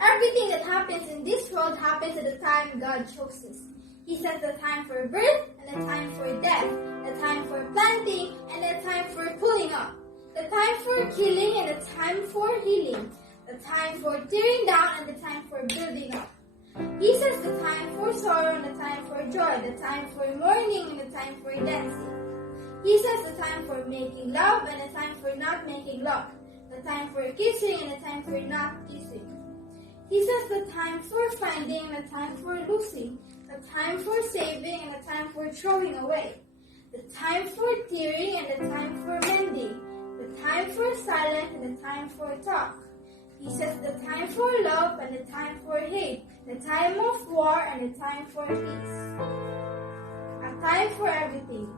Everything that happens in this world happens at the time God chooses. He sets the time for birth and the time for death, the time for planting and the time for pulling up, the time for killing and the time for healing, the time for tearing down and the time for building up. He sets the time for sorrow and the time for joy, the time for mourning and the time for dancing. He sets the time for making love and the time for not making love, the time for kissing and the time for not kissing. He sets the time for finding and the time for losing, the time for saving and the time for throwing away, the time for tearing and the time for mending, the time for silence and the time for talk. He sets the time for love and the time for hate, the time of war and the time for peace. A time for everything.